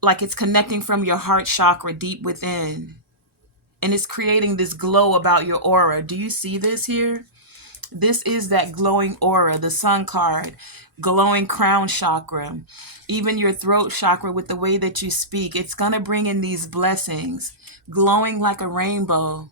like it's connecting from your heart chakra deep within. And it's creating this glow about your aura. Do you see this here? This is that glowing aura, the sun card, glowing crown chakra, even your throat chakra with the way that you speak. It's going to bring in these blessings, glowing like a rainbow.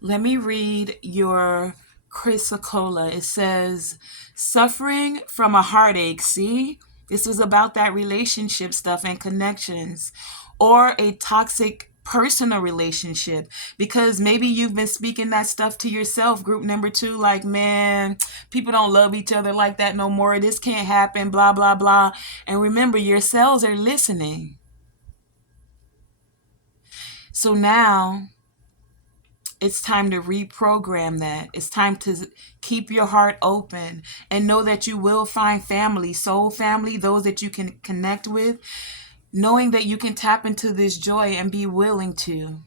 Let me read your chrysocolla. It says, suffering from a heartache. See, this was about that relationship stuff and connections, or a toxic personal relationship, because maybe you've been speaking that stuff to yourself, group number 2, like, man, people don't love each other like that no more. This can't happen, blah, blah, blah. And remember, your cells are listening. So now it's time to reprogram that. It's time to keep your heart open and know that you will find family, soul family, those that you can connect with, knowing that you can tap into this joy and be willing to.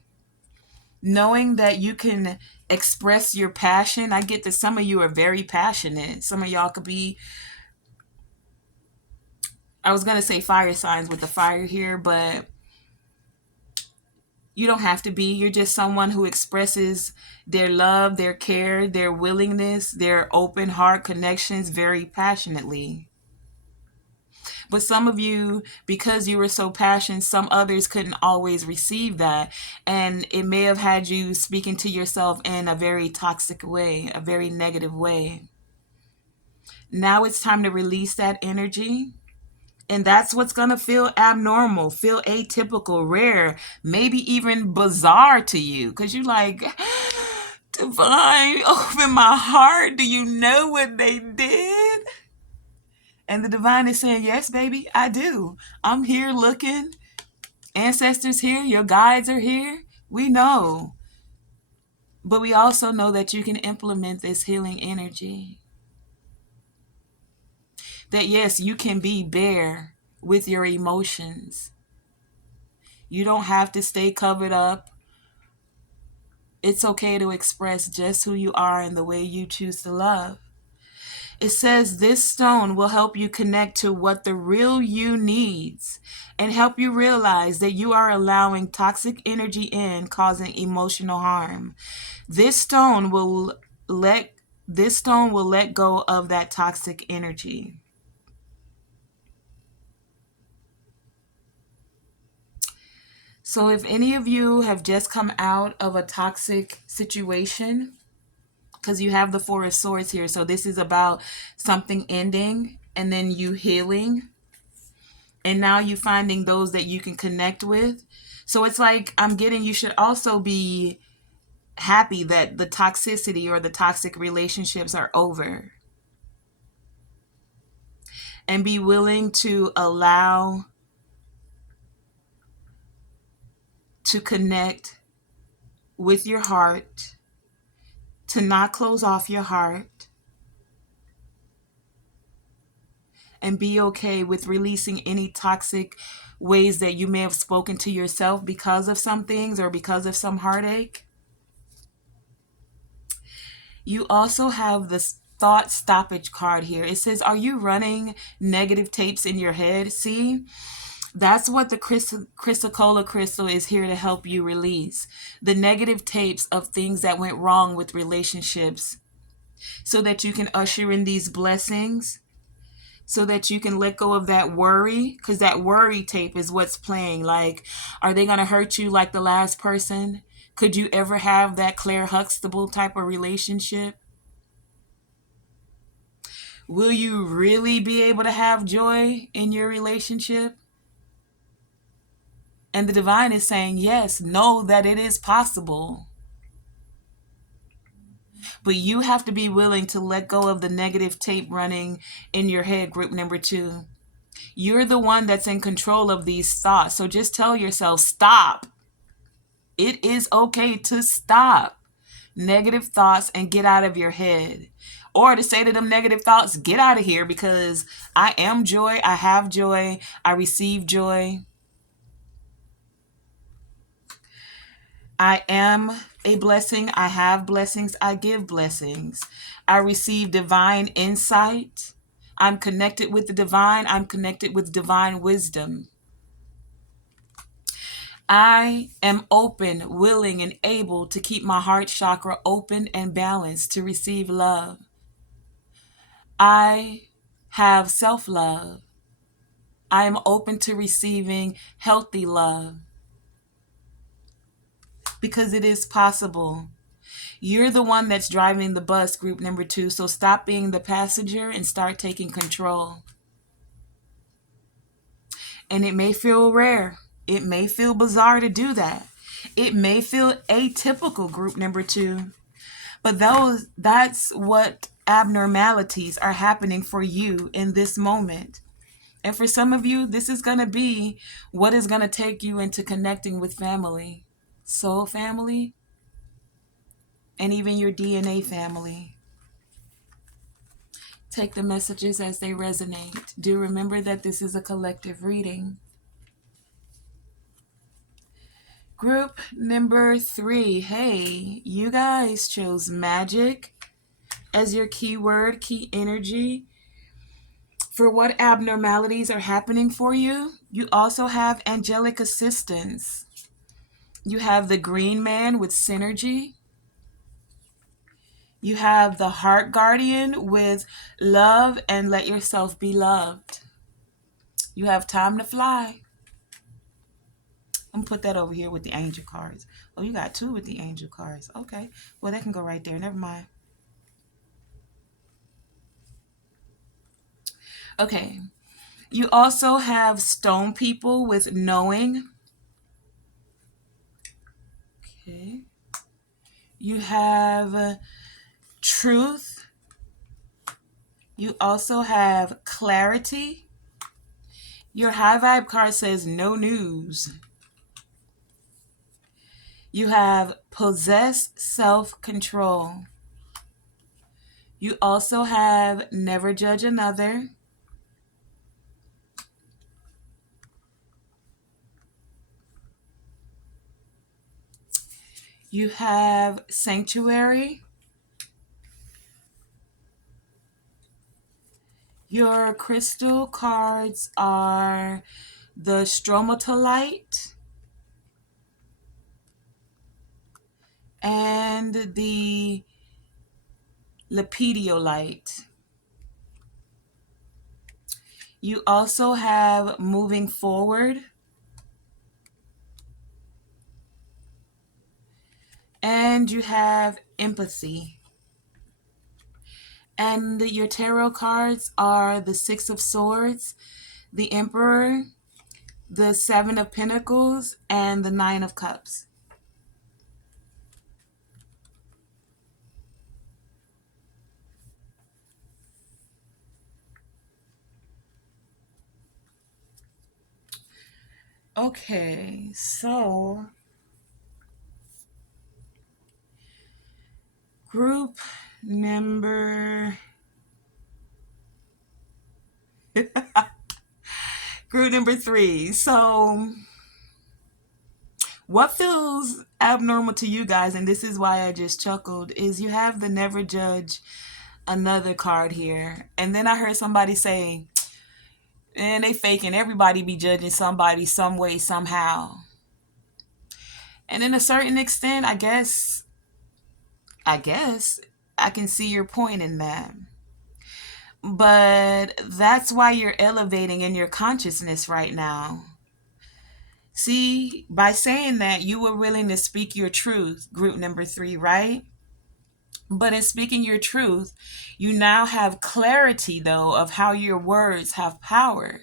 Knowing that you can express your passion. I get that some of you are very passionate. Some of y'all could be, I was going to say fire signs with the fire here, but you don't have to be. You're just someone who expresses their love, their care, their willingness, their open heart connections very passionately. But some of you, because you were so passionate, some others couldn't always receive that. And it may have had you speaking to yourself in a very toxic way, a very negative way. Now it's time to release that energy. And that's what's going to feel abnormal, feel atypical, rare, maybe even bizarre to you. Because you're like, divine, open my heart. Do you know what they did? And the divine is saying, yes, baby, I do. I'm here looking. Ancestors here. Your guides are here. We know. But we also know that you can implement this healing energy. That, yes, you can be bare with your emotions. You don't have to stay covered up. It's okay to express just who you are and the way you choose to love. It says this stone will help you connect to what the real you needs and help you realize that you are allowing toxic energy in, causing emotional harm. This stone will let go of that toxic energy. So if any of you have just come out of a toxic situation, because you have the Four of Swords here, so this is about something ending and then you healing, and now you finding those that you can connect with. So it's like I'm getting, you should also be happy that the toxicity or the toxic relationships are over, and be willing to allow to connect with your heart, to not close off your heart, and be okay with releasing any toxic ways that you may have spoken to yourself because of some things or because of some heartache. You also have this thought stoppage card here. It says, are you running negative tapes in your head? See, that's what the Chrysocolla crystal is here to help you release. The negative tapes of things that went wrong with relationships so that you can usher in these blessings, so that you can let go of that worry, because that worry tape is what's playing. Like, are they going to hurt you like the last person? Could you ever have that Claire Huxtable type of relationship? Will you really be able to have joy in your relationship? And the divine is saying, yes, know that it is possible. But you have to be willing to let go of the negative tape running in your head, group number 2. You're the one that's in control of these thoughts. So just tell yourself, stop. It is okay to stop negative thoughts and get out of your head. Or to say to them negative thoughts, get out of here, because I am joy, I have joy, I receive joy. I am a blessing, I have blessings, I give blessings. I receive divine insight. I'm connected with the divine, I'm connected with divine wisdom. I am open, willing, and able to keep my heart chakra open and balanced to receive love. I have self-love. I am open to receiving healthy love because it is possible. You're the one that's driving the bus, group number 2, so stop being the passenger and start taking control. And it may feel rare. It may feel bizarre to do that. It may feel atypical, group number 2. But that's what abnormalities are happening for you in this moment. And for some of you, this is going to be what is going to take you into connecting with family, soul family, and even your DNA family. Take the messages as they resonate. Do remember that this is a collective reading. Group number 3. Hey, you guys chose magic as your keyword, key energy. For what abnormalities are happening for you, you also have angelic assistance. You have the green man with synergy. You have the heart guardian with love and let yourself be loved. You have time to fly. I'm going to put that over here with the angel cards. Oh, you got 2 with the angel cards. Okay. Well, that can go right there. Never mind. Okay. You also have stone people with knowing. Okay. You have truth. You also have clarity. Your high vibe card says no news. You have possess self-control. You also have never judge another. You have sanctuary. Your crystal cards are the stromatolite and the lepidolite. You also have moving forward. And you have empathy. And your tarot cards are the 6 of Swords, the Emperor, the 7 of Pentacles, and the 9 of Cups. Okay, so Group number group number 3. So what feels abnormal to you guys, and this is why I just chuckled, is you have the never judge another card here. And then I heard somebody say, and they faking, everybody be judging somebody some way, somehow. And in a certain extent, I guess I can see your point in that. But that's why you're elevating in your consciousness right now. See, by saying that, you were willing to speak your truth, group number 3, right? But in speaking your truth, you now have clarity, though, of how your words have power.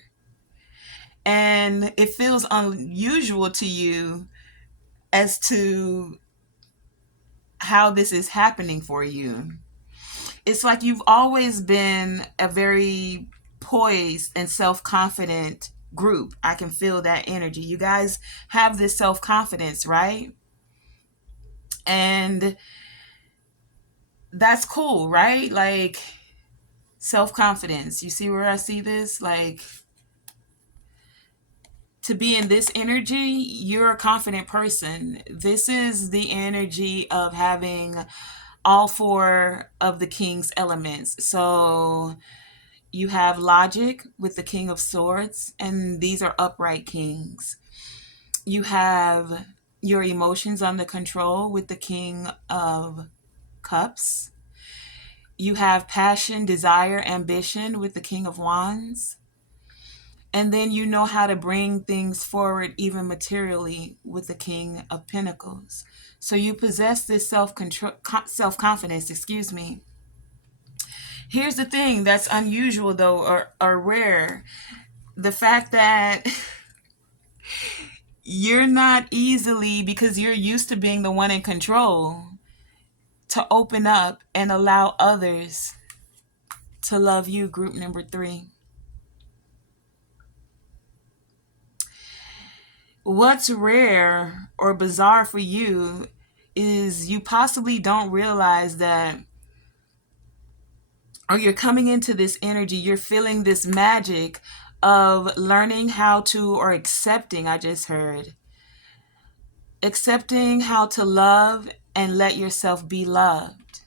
And it feels unusual to you as to how this is happening for you. It's like you've always been a very poised and self-confident group. I can feel that energy. You guys have this self-confidence, right? And that's cool, right? Like, self-confidence. You see where I see this? Like, to be in this energy, you're a confident person. This is the energy of having all 4 of the king's elements. So you have logic with the king of swords, and these are upright kings. You have your emotions under control with the king of cups. You have passion, desire, ambition with the king of wands. And then you know how to bring things forward even materially with the king of pentacles. So you possess this self-confidence, excuse me. Here's the thing that's unusual, though, or rare. The fact that you're not easily, because you're used to being the one in control, to open up and allow others to love you, group number 3. What's rare or bizarre for you is you possibly don't realize that, or you're coming into this energy, you're feeling this magic of learning how to, or accepting, I just heard, accepting how to love and let yourself be loved.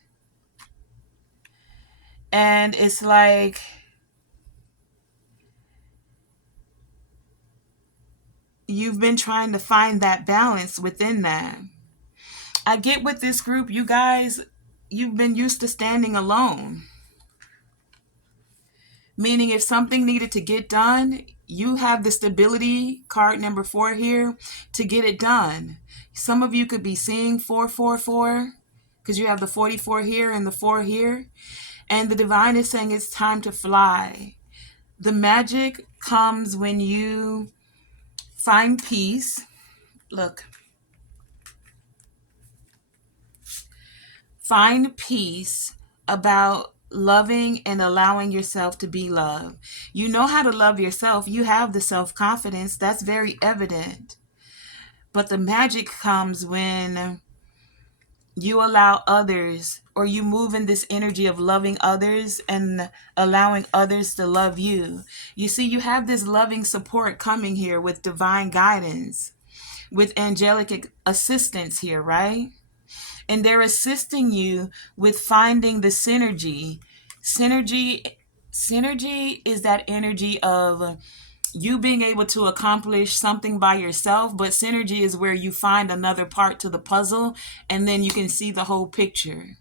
And it's like you've been trying to find that balance within that. I get with this group, you guys, you've been used to standing alone. Meaning if something needed to get done, you have the stability, card number 4 here, to get it done. Some of you could be seeing 444 because you have the 44 here and the 4 here. And the divine is saying it's time to fly. The magic comes when you find peace. Look. Find peace about loving and allowing yourself to be loved. You know how to love yourself. You have the self-confidence. That's very evident. But the magic comes when you allow others, or you move in this energy of loving others and allowing others to love you. You see, you have this loving support coming here with divine guidance, with angelic assistance here, right? And they're assisting you with finding the synergy. Synergy is that energy of you being able to accomplish something by yourself, but synergy is where you find another part to the puzzle and then you can see the whole picture.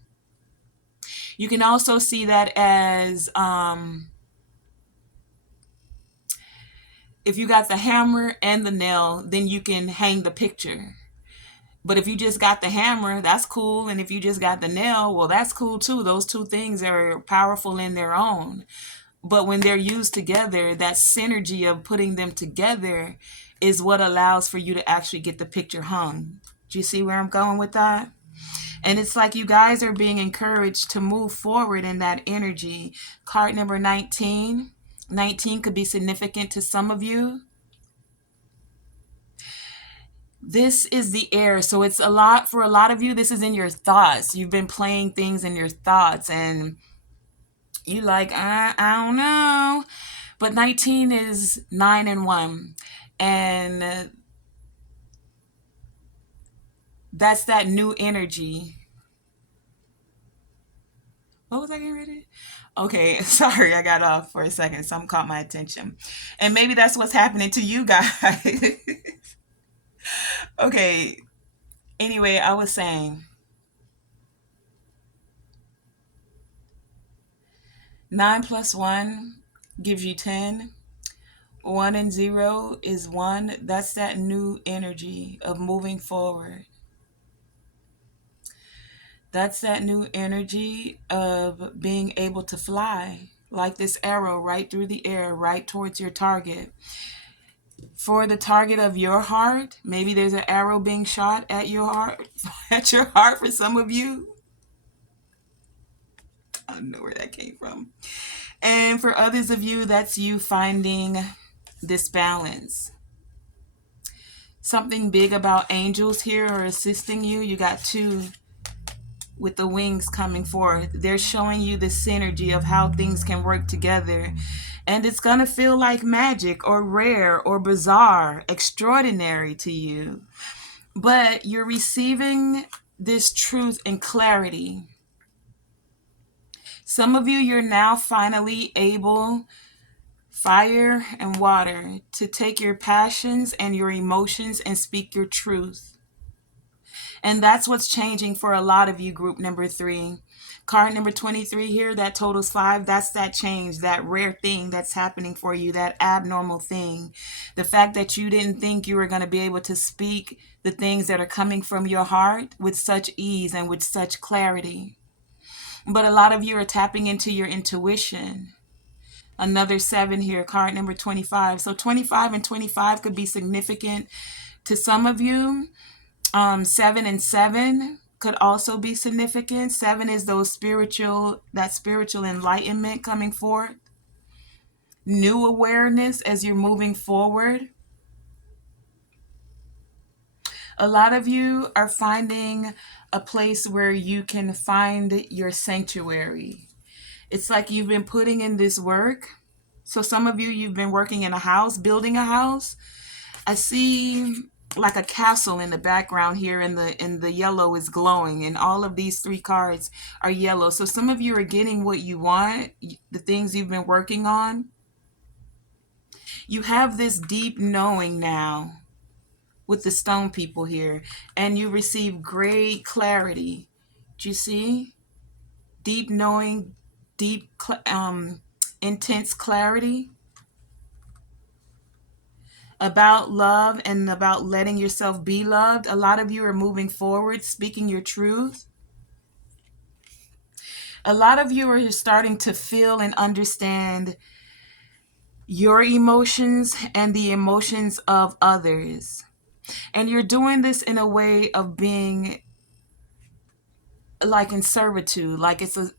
You can also see that as if you got the hammer and the nail, then you can hang the picture. But if you just got the hammer, that's cool. And if you just got the nail, well, that's cool too. Those two things are powerful in their own. But when they're used together, that synergy of putting them together is what allows for you to actually get the picture hung. Do you see where I'm going with that? And it's like you guys are being encouraged to move forward in that energy. Card number 19. 19 could be significant to some of you. This is the air. So it's a lot for a lot of you. This is in your thoughts. You've been playing things in your thoughts and you like, I don't know. But 19 is 9 and 1. And that's that new energy. What was I getting ready? Okay, sorry, I got off for a second. Something caught my attention. And maybe that's what's happening to you guys. Okay, anyway, I was saying 9 plus 1 gives you 10. 1 and 0 is 1. That's that new energy of moving forward. That's that new energy of being able to fly like this arrow right through the air, right towards your target. For the target of your heart, maybe there's an arrow being shot at your heart, at your heart for some of you. I don't know where that came from. And for others of you, that's you finding this balance. Something big about angels here are assisting you. You got two with the wings coming forth. They're showing you the synergy of how things can work together. And it's going to feel like magic or rare or bizarre, extraordinary to you. But you're receiving this truth and clarity. Some of you, you're now finally able, fire and water, to take your passions and your emotions and speak your truth. And that's what's changing for a lot of you, group number 3. Card number 23 here, that totals 5. That's that change, that rare thing that's happening for you, that abnormal thing. The fact that you didn't think you were going to be able to speak the things that are coming from your heart with such ease and with such clarity. But a lot of you are tapping into your intuition. Another 7 here, card number 25. So 25 and 25 could be significant to some of you. 7 and 7 could also be significant. 7 is that spiritual enlightenment coming forth. New awareness as you're moving forward. A lot of you are finding a place where you can find your sanctuary. It's like you've been putting in this work. So some of you, you've been working in a house, building a house. I see like a castle in the background here, and the yellow is glowing, and all of these 3 cards are yellow. So some of you are getting what you want, the things you've been working on. You have this deep knowing now with the stone people here, and you receive great clarity. Do you see? Deep knowing, deep intense clarity about love and about letting yourself be loved. A lot of you are moving forward, speaking your truth. A lot of you are starting to feel and understand your emotions and the emotions of others. And you're doing this in a way of being like in servitude, like it's a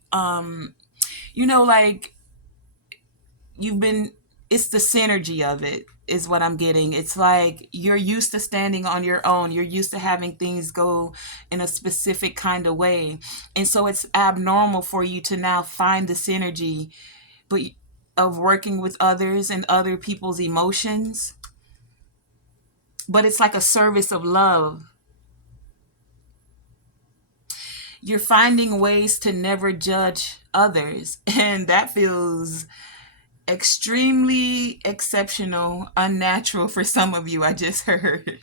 like you've been, it's the synergy of it is what I'm getting. It's like you're used to standing on your own. You're used to having things go in a specific kind of way. And so it's abnormal for you to now find the synergy but of working with others and other people's emotions. But it's like a service of love. You're finding ways to never judge others. And that feels extremely exceptional, unnatural for some of you, I just heard.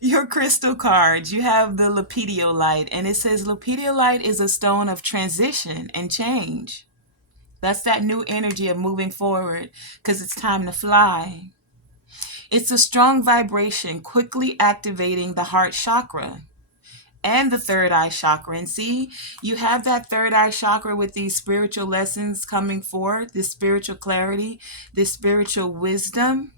Your crystal cards, you have the lapidolite, and it says lapidolite is a stone of transition and change. That's that new energy of moving forward because it's time to fly. It's a strong vibration, quickly activating the heart chakra and the third eye chakra. And see, you have that third eye chakra with these spiritual lessons coming forth, this spiritual clarity, this spiritual wisdom.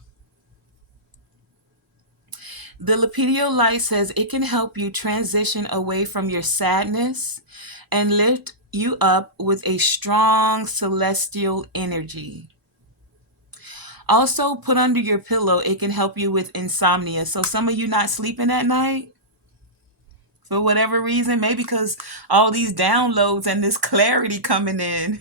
The lapidolite says it can help you transition away from your sadness and lift you up with a strong celestial energy. Also, put under your pillow, it can help you with insomnia. So, some of you not sleeping at night for whatever reason, maybe because all these downloads and this clarity coming in.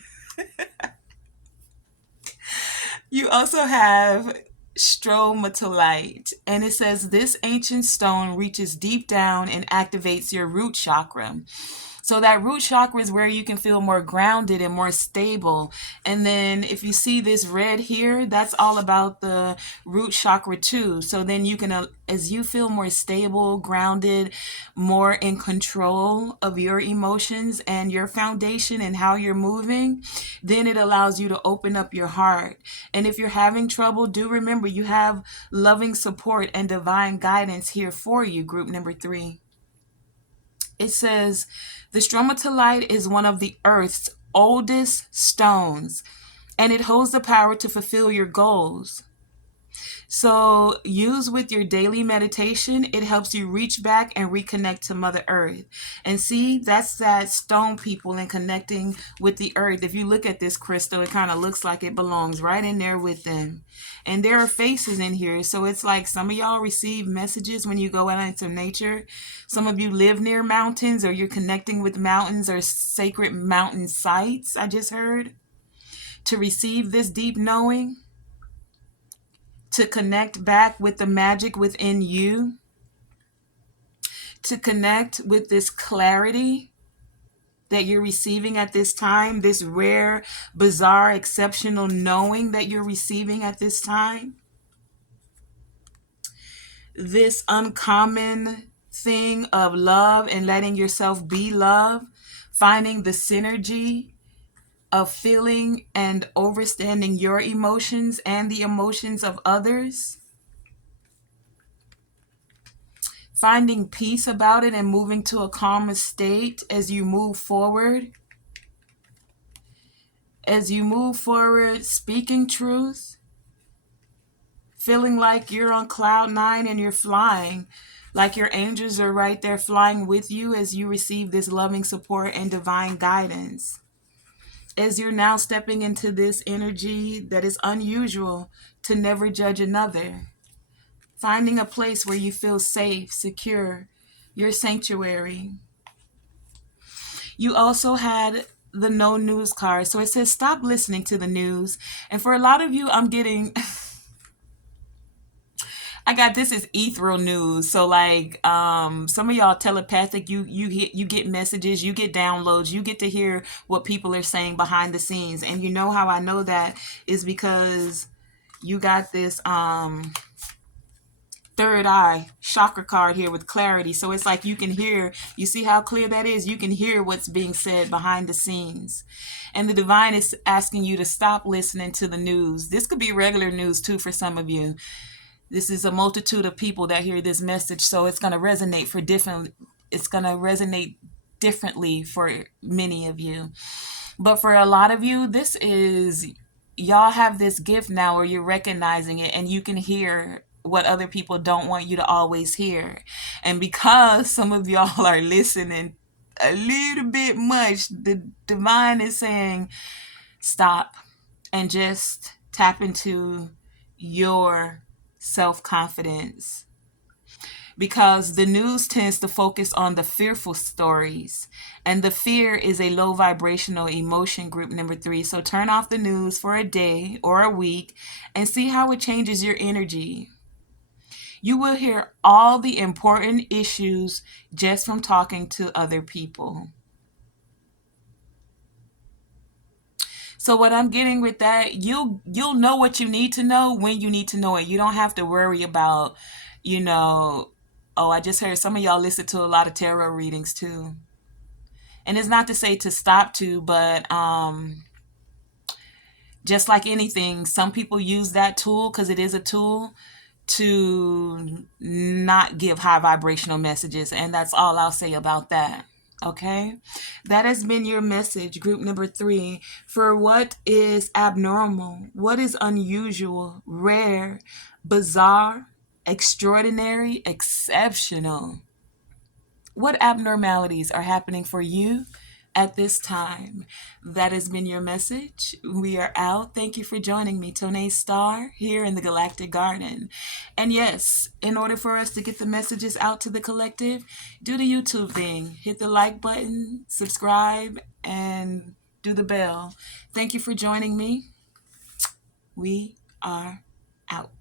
You also have stromatolite, and it says this ancient stone reaches deep down and activates your root chakra. So that root chakra is where you can feel more grounded and more stable. And then if you see this red here, that's all about the root chakra too. So then you can, as you feel more stable, grounded, more in control of your emotions and your foundation and how you're moving, then it allows you to open up your heart. And if you're having trouble, do remember you have loving support and divine guidance here for you, group number 3. It says, the stromatolite is one of the earth's oldest stones, and it holds the power to fulfill your goals. So use with your daily meditation. It helps you reach back and reconnect to Mother Earth. And see, that's that stone people and connecting with the earth. If you look at this crystal, it kind of looks like it belongs right in there with them. And there are faces in here. So it's like some of y'all receive messages when you go out into nature. Some of you live near mountains, or you're connecting with mountains or sacred mountain sites, I just heard, to receive this deep knowing, to connect back with the magic within you, to connect with this clarity that you're receiving at this time, this rare, bizarre, exceptional knowing that you're receiving at this time, this uncommon thing of love and letting yourself be love, finding the synergy of feeling and understanding your emotions and the emotions of others, finding peace about it and moving to a calmer state as you move forward. As you move forward, speaking truth, feeling like you're on cloud 9 and you're flying, like your angels are right there flying with you as you receive this loving support and divine guidance. As you're now stepping into this energy that is unusual, to never judge another, finding a place where you feel safe, secure, your sanctuary. You also had the no news card. So it says stop listening to the news. And for a lot of you, I'm getting I got this is ethereal news. So like some of y'all telepathic, you get messages, you get downloads, you get to hear what people are saying behind the scenes. And you know how I know that is because you got this third eye chakra card here with clarity. So it's like you can hear, you see how clear that is? You can hear what's being said behind the scenes. And the divine is asking you to stop listening to the news. This could be regular news too for some of you. This is a multitude of people that hear this message, so it's going to resonate for different. It's going to resonate differently for many of you. But for a lot of you, this is, y'all have this gift now where you're recognizing it and you can hear what other people don't want you to always hear. And because some of y'all are listening a little bit much, the divine is saying, stop and just tap into your self-confidence, because the news tends to focus on the fearful stories, and the fear is a low vibrational emotion, group number 3. So turn off the news for a day or a week and see how it changes your energy. You will hear all the important issues just from talking to other people. So what I'm getting with that, you'll know what you need to know when you need to know it. You don't have to worry about, oh, I just heard some of y'all listen to a lot of tarot readings too. And it's not to say to stop to, but just like anything, some people use that tool because it is a tool to not give high vibrational messages. And that's all I'll say about that. Okay, that has been your message, group number 3, for what is abnormal, what is unusual, rare, bizarre, extraordinary, exceptional. What abnormalities are happening for you at this time. That has been your message. We are out. Thank you for joining me, Tonae Star, here in the Galactic Garden. And yes, in order for us to get the messages out to the collective, do the YouTube thing. Hit the like button, subscribe, and do the bell. Thank you for joining me. We are out.